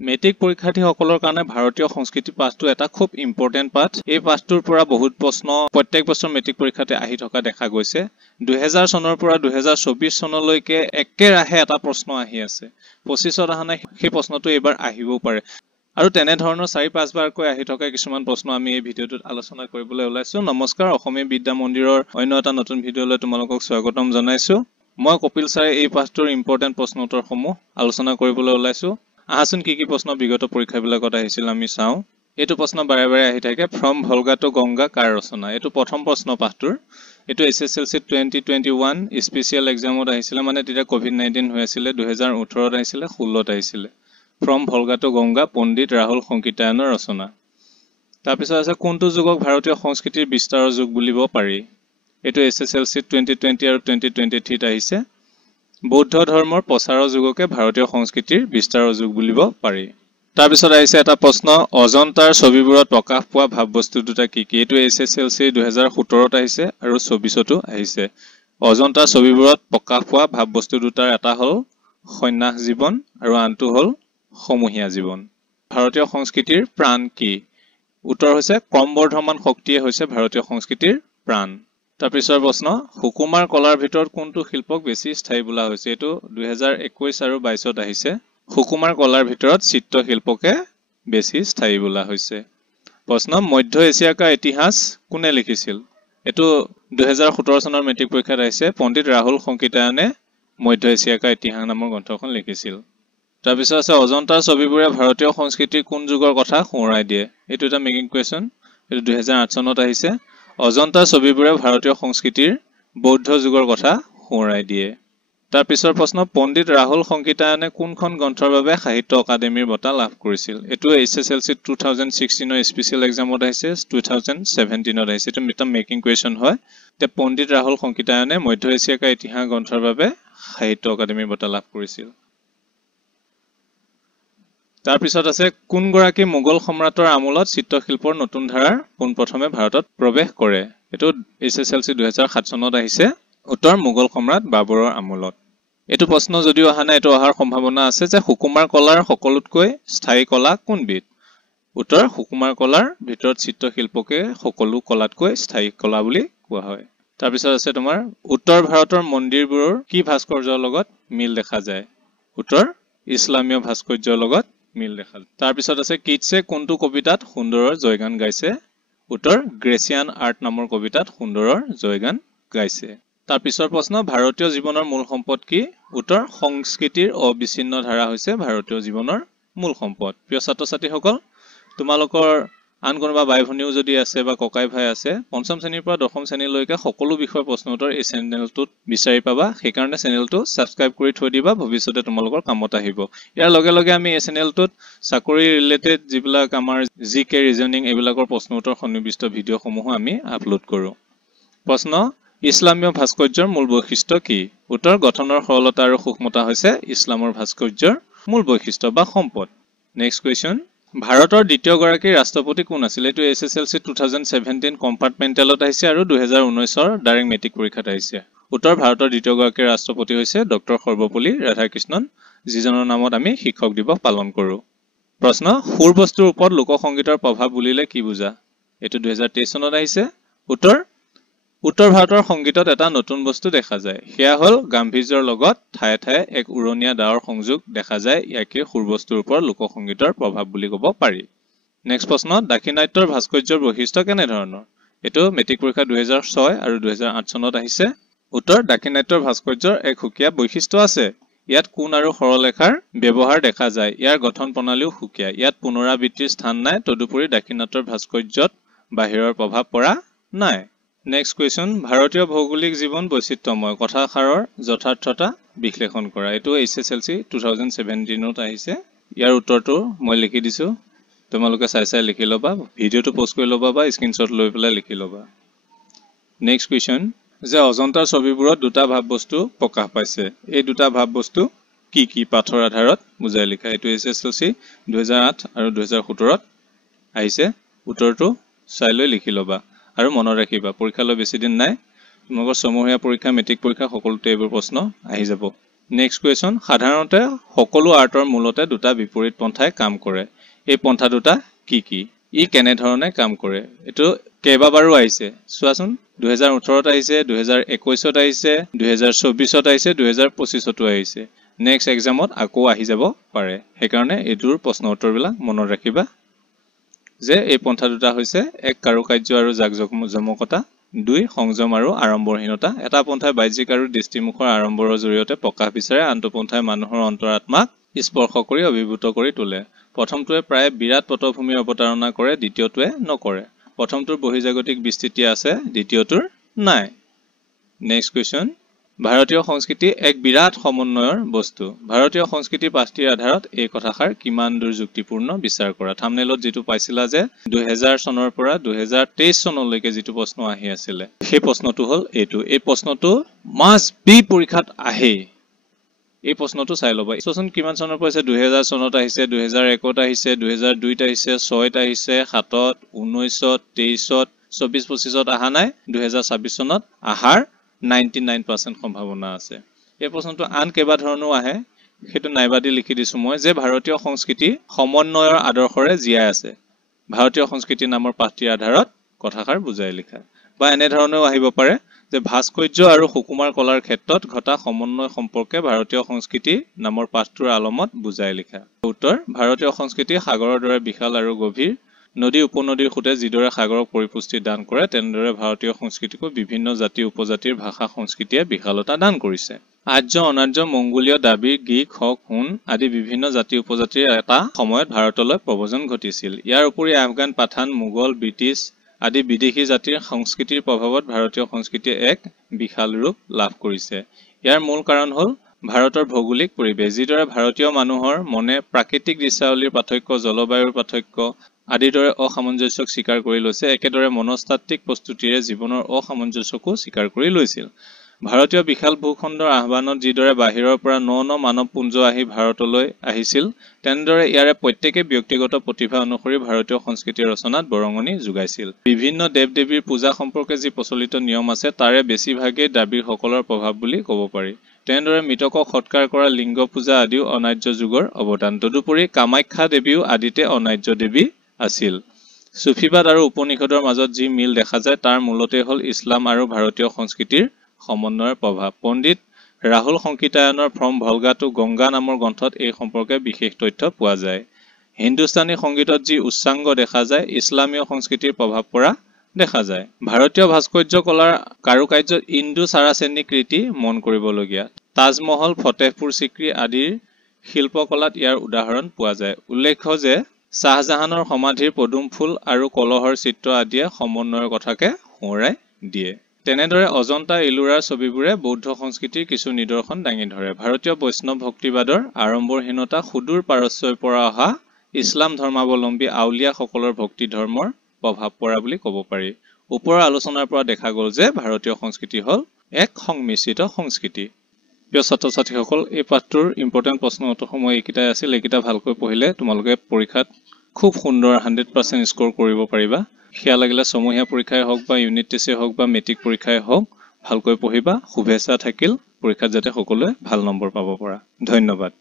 Matric পৰীক্ষাৰ্থীসকলৰ কাৰণে ভাৰতীয় সংস্কৃতি পাঠটো এটা খুব ইম্পৰ্টেণ্ট পাঠ। এই পাঠটোৰ পৰা বহুত প্ৰশ্ন প্ৰত্যেক বছৰ মেট্ৰিক পৰীক্ষাতে আহি থকা দেখা গৈছে। 2000 চনৰ পৰা 2024 চনলৈকে একেৰাহে এটা প্ৰশ্ন আহি আছে। 25ত অহা নাই, সেই প্ৰশ্নটো এইবাৰ আহিবও পাৰে। আৰু তেনেধৰণৰ 4-5 বাৰকৈ আহি থকা কিছুমান প্ৰশ্ন আমি এই ভিডিঅ'টোত আলোচনা কৰিবলৈ ওলাইছো। নমস্কাৰ, অসমীয়া বিদ্যা মন্দিৰৰ অন্য এটা নতুন ভিডিঅ'লৈ তোমালোকক স্বাগতম জনাইছো। মই কপিল ছাৰে এই পাঠটোৰ ইম্পৰ্টেণ্ট প্ৰশ্ন উত্তৰসমূহ আলোচনা কৰিবলৈ ওলাইছো। আহাচোন কি প্ৰশ্ন বিগত পৰীক্ষাবিলাকত আহিছিল আমি চাওঁ। এইটো প্ৰশ্ন বাৰে বাৰে আহি থাকে, ফ্ৰম ভলগা টু গংগা কাৰ ৰচনা? এইটো প্ৰথম প্ৰশ্ন পাঠটোৰ। এইটো SSLC 2021 স্পেচিয়েল এক্সামত আহিছিলে, মানে তেতিয়া COVID-19 হৈ আছিলে। 2018ত আহিছিলে, 16ত আহিছিলে। ফ্ৰম ভলগা টু গংগা পণ্ডিত ৰাহুল সংকীৰ্তায়নৰ ৰচনা। তাৰপিছত আছে কোনটো যুগক ভাৰতীয় সংস্কৃতিৰ বিস্তাৰৰ যুগ বুলিব পাৰি? এইটো SSLC 2020 আৰু 2023ত আহিছে। বৌদ্ধ ধৰ্মৰ প্ৰচাৰৰ যুগকে ভাৰতীয় সংস্কৃতিৰ বিস্তাৰৰ যুগ বুলিব পাৰি। তাৰপিছত আহিছে এটা প্ৰশ্ন, অজন্তাৰ ছবিবোৰত প্ৰকাশ পোৱা ভাৱবস্তু দুটা কি কি? এইটো SSLC 2017ত আহিছে আৰু 24তো আহিছে। অজন্তাৰ ছবিবোৰত প্ৰকাশ পোৱা ভাৱবস্তু দুটাৰ এটা হ'ল সন্ন্যাস জীৱন আৰু আনটো হ'ল সমূহীয়া জীৱন। ভাৰতীয় সংস্কৃতিৰ প্ৰাণ কি? উত্তৰ হৈছে ক্ৰমবৰ্ধমান শক্তিয়ে হৈছে ভাৰতীয় সংস্কৃতিৰ প্ৰাণ। তাৰপিছৰ প্ৰশ্ন, সুকুমাৰ কলাৰ ভিতৰত কোনটো শিল্পক বেছি স্থায়ী বোলা হৈছে? এইটো 2021 আৰু 22ত আহিছে। সুকুমাৰ কলাৰ ভিতৰত চিত্ৰশিল্পকে বেছি স্থায়ী বোলা হৈছে। প্ৰশ্ন, মধ্য এছিয়া কা ইতিহাস কোনে লিখিছিল? এইটো 2017 চনৰ মেট্ৰিক পৰীক্ষাত আহিছে। পণ্ডিত ৰাহুল সংকীৰ্তায়নে মধ্য এছিয়া কা ইতিহাস নামৰ গ্ৰন্থখন লিখিছিল। তাৰপিছত আছে অজন্তাৰ ছবিবোৰে ভাৰতীয় সংস্কৃতিৰ কোন যুগৰ কথা সোঁৱৰাই দিয়ে? এইটো এটা মেকিং কুৱেশ্যন। এইটো 2008 চনত আহিছে। অজন্তাৰ ছবিবোৰে ভাৰতীয় সংস্কৃতিৰ বৌদ্ধ যুগৰ কথা সোঁৱৰাই দিয়ে। তাৰপিছৰ প্ৰশ্ন, পণ্ডিত ৰাহুল সংকীৰ্তায়নে কোনখন গ্ৰন্থৰ বাবে সাহিত্য অকাডেমীৰ বঁটা লাভ কৰিছিল? এইটো SSLC 2016ৰ স্পেচিয়েল এক্সামত আহিছে, 2017ত আহিছে। এইটো এটা মেকিং কুৱেশ্যন হয়। এতিয়া পণ্ডিত ৰাহুল সংকীৰ্তায়নে মধ্য এছিয়া কা ইতিহাস গ্ৰন্থৰ বাবে সাহিত্য অকাডেমীৰ বঁটা লাভ কৰিছিল। তাৰপিছত আছে কোনগৰাকী মোগল সম্ৰাটৰ আমোলত চিত্ৰশিল্পৰ নতুন ধাৰাৰ পোনপ্ৰথমে ভাৰতত প্ৰৱেশ কৰে? এইটো SSLC 2007 চনত আহিছে। উত্তৰ মোগল সম্ৰাট বাবৰৰ আমোলত। এইটো প্ৰশ্ন যদিও অহা নাই, এইটো অহাৰ সম্ভাৱনা আছে যে সুকুমাৰ কলাৰ সকলোতকৈ স্থায়ী কলা কোনবিধ? উত্তৰ সুকুমাৰ কলাৰ ভিতৰত চিত্ৰশিল্পকে সকলো কলাতকৈ স্থায়ী কলা বুলি কোৱা হয়। তাৰপিছত আছে তোমাৰ উত্তৰ ভাৰতৰ মন্দিৰবোৰৰ কি ভাস্কৰ্যৰ লগত মিল দেখা যায়? উত্তৰ ইছলামীয় ভাস্কৰ্যৰ লগত মিল দেখা যায়। তাৰপিছত আছে কিটছে কোনটো কবিতাত সুন্দৰৰ জয়গান গাইছে? উত্তৰ গ্ৰেচিয়ান আৰ্ট নামৰ কবিতাত সুন্দৰৰ জয়গান গাইছে। তাৰপিছৰ প্ৰশ্ন, ভাৰতীয় জীৱনৰ মূল সম্পদ কি? উত্তৰ সংস্কৃতিৰ অবিচ্ছিন্ন ধাৰা হৈছে ভাৰতীয় জীৱনৰ মূল সম্পদ। প্ৰিয় ছাত্ৰ ছাত্ৰীসকল, তোমালোকৰ আন কোনোবা বাই ভনীও যদি আছে বা ককাই ভাই আছে, 5ম শ্ৰেণীৰ পৰা 10ম শ্ৰেণীলৈকে সকলো বিষয়ৰ প্ৰশ্ন উত্তৰ এই চেনেলটোত বিচাৰি পাবা। সেইকাৰণে চেনেলটো ছাবস্ক্ৰাইব কৰি থৈ দিবা, ভৱিষ্যতে তোমালোকৰ কামত আহিব। ইয়াৰ লগে লগে আমি এই চেনেলটোত চাকৰি ৰিলেটেড যিবিলাক আমাৰ GK ৰিজনিং এইবিলাকৰ প্ৰশ্ন উত্তৰ সন্নিৱিষ্ট ভিডিঅ'সমূহো আমি আপলোড কৰোঁ। প্ৰশ্ন, ইছলামীয় ভাস্কৰ্যৰ মূল বৈশিষ্ট্য কি? উত্তৰ গঠনৰ সৰলতা আৰু সূক্ষ্মতা হৈছে ইছলামৰ ভাস্কৰ্যৰ মূল বৈশিষ্ট্য বা সম্পদ। নেক্সট কুৱেশ্যন, ভাৰতৰ দ্বিতীয়গৰাকী ৰাষ্ট্ৰপতি কোন আছিল? এইটো SSLC 2017 কম্পাৰ্টমেণ্টেলত আহিছে আৰু 2019ৰ ডাইৰেক্ট মেট্ৰিক পৰীক্ষাত আহিছে। উত্তৰ ভাৰতৰ দ্বিতীয়গৰাকী ৰাষ্ট্ৰপতি হৈছে ডক্টৰ সৰ্বপল্লী ৰাধাকৃষ্ণন, যিজনৰ নামত আমি শিক্ষক দিৱস পালন কৰোঁ। প্ৰশ্ন, সুৰ বস্তুৰ ওপৰত লোকসংগীতৰ প্ৰভাৱ বুলিলে কি বুজা? এইটো 2023 চনত আহিছে। উত্তৰ ভাৰতৰ সংগীতত এটা নতুন বস্তু দেখা যায়, সেয়া হ'ল গাম্ভীৰ্যৰ লগত ঠায়ে ঠায়ে এক উৰণীয়া ডাৱৰ সংযোগ দেখা যায়। ইয়াকে সুৰ বস্তুৰ ওপৰত লোকসংগীতৰ প্ৰভাৱ বুলি ক'ব পাৰি। নেক্সট প্ৰশ্ন, দাক্ষিণাত্যৰ ভাস্কৰ্যৰ বৈশিষ্ট্য কেনেধৰণৰ? এইটো মেট্ৰিক পৰীক্ষা 2006 আৰু 2008 চনত আহিছে। উত্তৰ দাক্ষিণাত্যৰ ভাস্কৰ্যৰ এক সুকীয়া বৈশিষ্ট্য আছে। ইয়াত কোণ আৰু সৰলৰেখাৰ ব্যৱহাৰ দেখা যায়। ইয়াৰ গঠন প্ৰণালীও সুকীয়া। ইয়াত পুনৰাবৃত্তিৰ স্থান নাই। তদুপৰি দাক্ষিণাত্যৰ ভাস্কৰ্যত বাহিৰৰ প্ৰভাৱ পৰা নাই। নেক্সট কুৱেশ্যন, ভাৰতীয় ভৌগোলিক জীৱন বৈচিত্ৰ্যময় কথাষাৰৰ যথাৰ্থতা বিশ্লেষণ কৰা। এইটো SSLC 2017ত আহিছে। ইয়াৰ উত্তৰটো মই লিখি দিছো, তোমালোকে চাই লিখি ল'বা। ভিডিঅ'টো পষ্ট কৰি ল'বা বা স্ক্ৰীনশ্বট লৈ পেলাই লিখি ল'বা। নেক্সট কুৱেশ্যন, যে অজন্তাৰ ছবিবোৰত দুটা ভাৱবস্তু প্ৰকাশ পাইছে, এই দুটা ভাৱবস্তু কি কি পাঠৰ আধাৰত বুজাই লিখা? এইটো SSLC 2008 আৰু 2017ত আহিছে। উত্তৰটো চাই লৈ লিখি ল'বা আৰু মনত ৰাখিবা, পৰীক্ষালৈ বেছি দিন নাই। তোমালোকৰ ছমহীয়া পৰীক্ষা, মেট্ৰিক পৰীক্ষা সকলোতে এইবোৰ প্ৰশ্ন আহি যাব। নেক্সট কুৱেশ্যন, সাধাৰণতে সকলো আৰ্টৰ মূলতে দুটা বিপৰীত পন্থাই কাম কৰে। এই পন্থা দুটা কি কি? ই কেনেধৰণে কাম কৰে? এইটো কেইবাবাৰো আহিছে চোৱাচোন। 2018ত আহিছে, 2021ত আহিছে, 2024ত আহিছে, 2025তো আহিছে। নেক্সট এক্সামত আকৌ আহি যাব পাৰে। সেইকাৰণে এইটোৰ প্ৰশ্ন উত্তৰবিলাক মনত ৰাখিবা যে এই পন্থা দুটা হৈছে 1 কাৰুকাৰ্য আৰু জাকজমকতা, 2 সংযম আৰু আড়ম্বৰহীনতা। এটা পন্থাই বাহ্যিক আৰু দৃষ্টিমুখৰ আড়ম্বৰৰ জৰিয়তে প্ৰকাশ বিচাৰে, আনটো পন্থাই মানুহৰ অন্তৰাত্মাক স্পৰ্শ কৰি অভিভূত কৰি তোলে। প্ৰথমটোৱে প্ৰায় বিৰাট পটভূমিৰ অৱতাৰণা কৰে, দ্বিতীয়টোৱে নকৰে। প্ৰথমটোৰ বহিৰ্জাগতিক বিস্তৃতি আছে, দ্বিতীয়টোৰ নাই। নেক্সট কুৱেশ্যন, ভাৰতীয় সংস্কৃতি এক বিৰাট সমন্বয়ৰ বস্তু। ভাৰতীয় সংস্কৃতিৰ পাঠটিৰ আধাৰত এই কথাষাৰ কিমান দূৰ যুক্তিপূৰ্ণ বিচাৰ কৰা। থাম্বনেইলত যিটো পাইছিলা যে 2000 চনৰ পৰা 2023 চনলৈকে যিটো প্ৰশ্ন আহি আছিলে, সেই প্ৰশ্নটো হ'ল এইটো। এই প্ৰশ্নটো মাষ্ট বি পৰীক্ষাত আহে। এই প্ৰশ্নটো চাই ল'বা। চোৱাচোন কিমান চনৰ পৰা আহিছে। 2000 চনত আহিছে, 2001ত আহিছে, 2002ত আহিছে, 6ত আহিছে, 7ত, 19ত, 23ত, 24-25ত অহা নাই। 2026 চনত আহাৰ 99% সম্ভাৱনা আছে। এই প্ৰশ্নটো আন কেইবা ধৰণো আহে, সেইটো নাইবাদি লিখি দিছো মই, যে ভাৰতীয় সংস্কৃতি সমন্বয়ৰ আদৰ্শৰে জীয়াই আছে। ভাৰতীয় সংস্কৃতি নামৰ পাঠটিৰ আধাৰত কথাষাৰ বুজাই লিখা। বা এনেধৰণেও আহিব পাৰে যে ভাস্কৰ্য আৰু সুকুমাৰ কলাৰ ক্ষেত্ৰত ঘটা সমন্বয় সম্পৰ্কে ভাৰতীয় সংস্কৃতি নামৰ পাঠটোৰ আলমত বুজাই লিখা। উত্তৰ, ভাৰতীয় সংস্কৃতি সাগৰৰ দৰে বিশাল আৰু গভীৰ। নদী উপনদীৰ সৈতে যিদৰে সাগৰক পৰিপুষ্টি দান কৰে, তেনেদৰে ভাৰতীয় সংস্কৃতিকো বিভিন্ন জাতি উপজাতিৰ ভাষা সংস্কৃতিয়ে বিশালতা দান কৰিছে। আৰ্য, অনাৰ্য, মংগোলীয়, দ্ৰাবিড়, গ্ৰীক, হক, হুন আদি বিভিন্ন জাতি উপজাতিৰ এটা সময়ত ভাৰতলৈ প্ৰব্ৰজন ঘটিছিল। ইয়াৰ উপৰি আফগান, পাঠান, মোগল, ব্ৰিটিছ আদি বিদেশী জাতিৰ সংস্কৃতিৰ প্ৰভাৱত ভাৰতীয় সংস্কৃতিয়ে এক বিশাল ৰূপ লাভ কৰিছে। ইয়াৰ মূল কাৰণ হ'ল ভাৰতৰ ভৌগোলিক পৰিৱেশ। যিদৰে ভাৰতীয় মানুহৰ মনে প্ৰাকৃতিক দৃশ্যাৱলীৰ পাৰ্থক্য, জলবায়ুৰ পাৰ্থক্য আদিৰ দৰে অসামঞ্জস্যক স্বীকাৰ কৰি লৈছে, একেদৰে মনস্তাত্ত্বিক প্ৰস্তুতিৰে জীৱনৰ অসামঞ্জস্যকো স্বীকাৰ কৰি লৈছিল। ভাৰতীয় বিশাল ভূখণ্ডৰ আহ্বানত যিদৰে বাহিৰৰ পৰা ন মানৱপুঞ্জ আহি ভাৰতলৈ আহিছিল, তেনেদৰে ইয়াৰে প্ৰত্যেকে ব্যক্তিগত প্ৰতিভা অনুসৰি ভাৰতীয় সংস্কৃতি ৰচনাত বৰঙণি যোগাইছিল। বিভিন্ন দেৱ-দেৱীৰ পূজা সম্পৰ্কে যি প্ৰচলিত নিয়ম আছে, তাৰে বেছিভাগেই দ্ৰাবিড়সকলৰ প্ৰভাৱ বুলি ক'ব পাৰি। তেনেদৰে মৃতকক সৎকাৰ কৰা, লিংগ পূজা আদিও অনাৰ্য যুগৰ অৱদান। তদুপৰি কামাখ্যা দেৱীও আদিতে অনাৰ্য দেৱী আছিল। চুফীবাদ আৰু উপনিষদৰ মাজত যি মিল দেখা যায়, তাৰ মূলতে হ'ল ইছলাম আৰু ভাৰতীয় সংস্কৃতিৰ সমন্বয়ৰ প্ৰভাৱ। পণ্ডিত ৰাহুল সংকীৰ্তায়নৰ ফ্ৰম ভলগা টু গংগা নামৰ গ্ৰন্থত এই সম্পৰ্কে বিশেষ তথ্য পোৱা যায়। হিন্দুস্তানী সংগীতত যি উচ্চাংগ দেখা যায়, ইছলামীয় সংস্কৃতিৰ প্ৰভাৱ পৰা দেখা যায়। ভাৰতীয় ভাস্কৰ্য কলাৰ কাৰুকাৰ্যত ইণ্ডো চাৰাচেনী কৃতি মন কৰিবলগীয়া। তাজমহল, ফতেহপুৰ চিক্ৰী আদিৰ শিল্পকলাত ইয়াৰ উদাহৰণ পোৱা যায়। উল্লেখ্য যে শ্বাহজাহানৰ সমাধিৰ পদুম ফুল আৰু কলহৰ চিত্ৰ আদিয়ে সমন্বয়ৰ কথাকে সোঁৱৰাই দিয়ে। তেনেদৰে অজন্তা ইলোৰাৰ ছবিবোৰে বৌদ্ধ সংস্কৃতিৰ কিছু নিদৰ্শন দাঙি ধৰে। ভাৰতীয় বৈষ্ণৱ ভক্তিবাদৰ আড়ম্বৰহীনতা সুদূৰ পাৰস্যৰ পৰা অহা ইছলাম ধৰ্মাৱলম্বী আউলিয়াসকলৰ ভক্তি ধৰ্মৰ প্ৰভাৱ পৰা বুলি ক'ব পাৰি। ওপৰৰ আলোচনাৰ পৰা দেখা গ'ল যে ভাৰতীয় সংস্কৃতি হ'ল এক সংমিশ্ৰিত সংস্কৃতি। প্ৰিয় ছাত্ৰ-ছাত্ৰীসকল, এই পাঠটোৰ ইম্পৰ্টেণ্ট প্ৰশ্ন উত্তৰসমূহ এইকেইটাই আছিল। এইকেইটা ভালকৈ পঢ়িলে তোমালোকে পৰীক্ষাত খুব সুন্দৰ 100% স্ক'ৰ কৰিব পাৰিবা। সেয়া লাগিলে ছমহীয়া পৰীক্ষাই হওক বা ইউনিট টেষ্টেই হওক বা মেট্ৰিক পৰীক্ষাই হওক, ভালকৈ পঢ়িবা। শুভেচ্ছা থাকিল পৰীক্ষাত যাতে সকলোৱে ভাল নম্বৰ পাব পৰা। ধন্যবাদ।